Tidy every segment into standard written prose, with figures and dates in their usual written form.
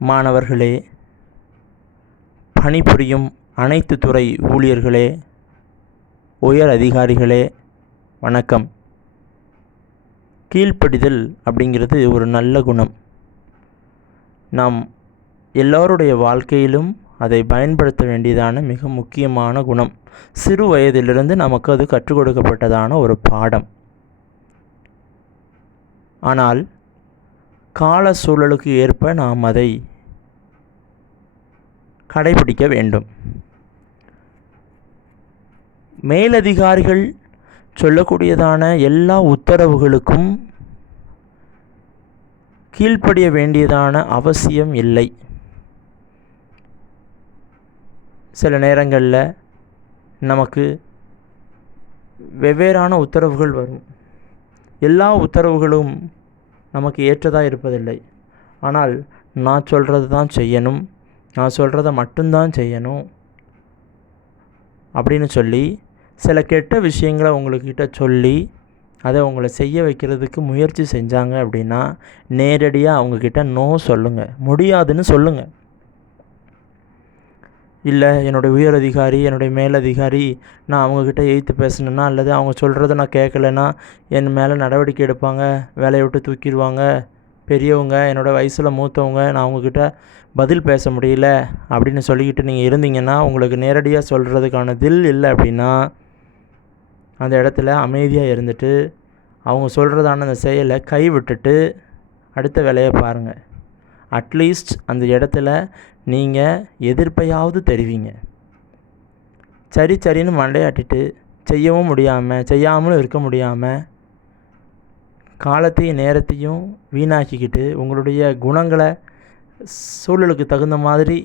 மாணவர்களே, பணிபுரியும் அனைத்து துறை ஊழியர்களே, உயர் அதிகாரிகளே, வணக்கம். கீழ்ப்படிதல் அப்படிங்கிறது ஒரு நல்ல குணம். நாம் எல்லோருடைய வாழ்க்கையிலும் அதை பயன்படுத்த வேண்டியதான மிக முக்கியமான குணம். சிறு வயதிலிருந்து நமக்கு அது கற்றுக் கொடுக்கப்பட்டதான ஒரு பாடம். ஆனால் கால சூழலுக்கு ஏற்ப நாம் அதை கடைபிடிக்க வேண்டும். மேலதிகாரிகள் சொல்லக்கூடியதான எல்லா உத்தரவுகளுக்கும் கீழ்ப்படிய வேண்டியதான அவசியம் இல்லை. சில நேரங்களில் நமக்கு வெவ்வேறான உத்தரவுகள் வரும். எல்லா உத்தரவுகளும் நமக்கு ஏற்றதாக இருப்பதில்லை. ஆனால் நான் சொல்கிறது தான் செய்யணும், நான் சொல்கிறத மட்டும்தான் செய்யணும் அப்படின்னு சொல்லி சில கெட்ட விஷயங்களை உங்கள்கிட்ட சொல்லி அதை உங்களை செய்ய வைக்கிறதுக்கு முயற்சி செஞ்சாங்க அப்படின்னா நேரடியாக அவங்கக்கிட்ட நோ சொல்லுங்கள், முடியாதுன்னு சொல்லுங்கள். இல்லை, என்னுடைய உயர் அதிகாரி, என்னுடைய மேலதிகாரி, நான் அவங்கக்கிட்ட எதிர்த்து பேசணுன்னா அல்லது அவங்க சொல்கிறத நான் கேட்கலன்னா என் மேலே நடவடிக்கை எடுப்பாங்க, வேலையை விட்டு தூக்கிடுவாங்க, பெரியவங்க, என்னோடய வயசில் மூத்தவங்க, நான் அவங்கக்கிட்ட பதில் பேச முடியல அப்படின்னு சொல்லிக்கிட்டு நீங்கள் இருந்தீங்கன்னா, உங்களுக்கு நேரடியாக சொல்கிறதுக்கான தில் இல்லை அப்படின்னா அந்த இடத்துல அமைதியாக இருந்துட்டு அவங்க சொல்கிறதான அந்த செயலை கைவிட்டுட்டு அடுத்த வேலையை பாருங்கள். அட்லீஸ்ட் அந்த இடத்துல நீங்கள் எதிர்ப்பையாவது தெரிவிங்க. சரின்னு மண்டையாட்டிட்டு செய்யவும் முடியாமல் செய்யாமலும் இருக்க முடியாமல் காலத்தையும் நேரத்தையும் வீணாக்கிக்கிட்டு உங்களுடைய குணங்களை சூழலுக்கு தகுந்த மாதிரி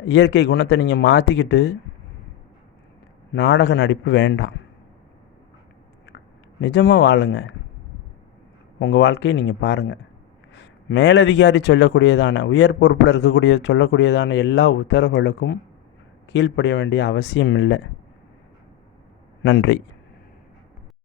இயற்கை குணத்தை நீங்கள் மாற்றிக்கிட்டு நாடக நடிப்பு வேண்டாம். நிஜமாக வாழுங்க, உங்கள் வாழ்க்கையை நீங்கள் பாருங்கள். மேலதிகாரி சொல்லக்கூடியதான உயர் பொறுப்பில் சொல்லக்கூடியதான எல்லா உத்தரவுகளுக்கும் கீழ்ப்படிய வேண்டிய அவசியம் இல்லை. நன்றி.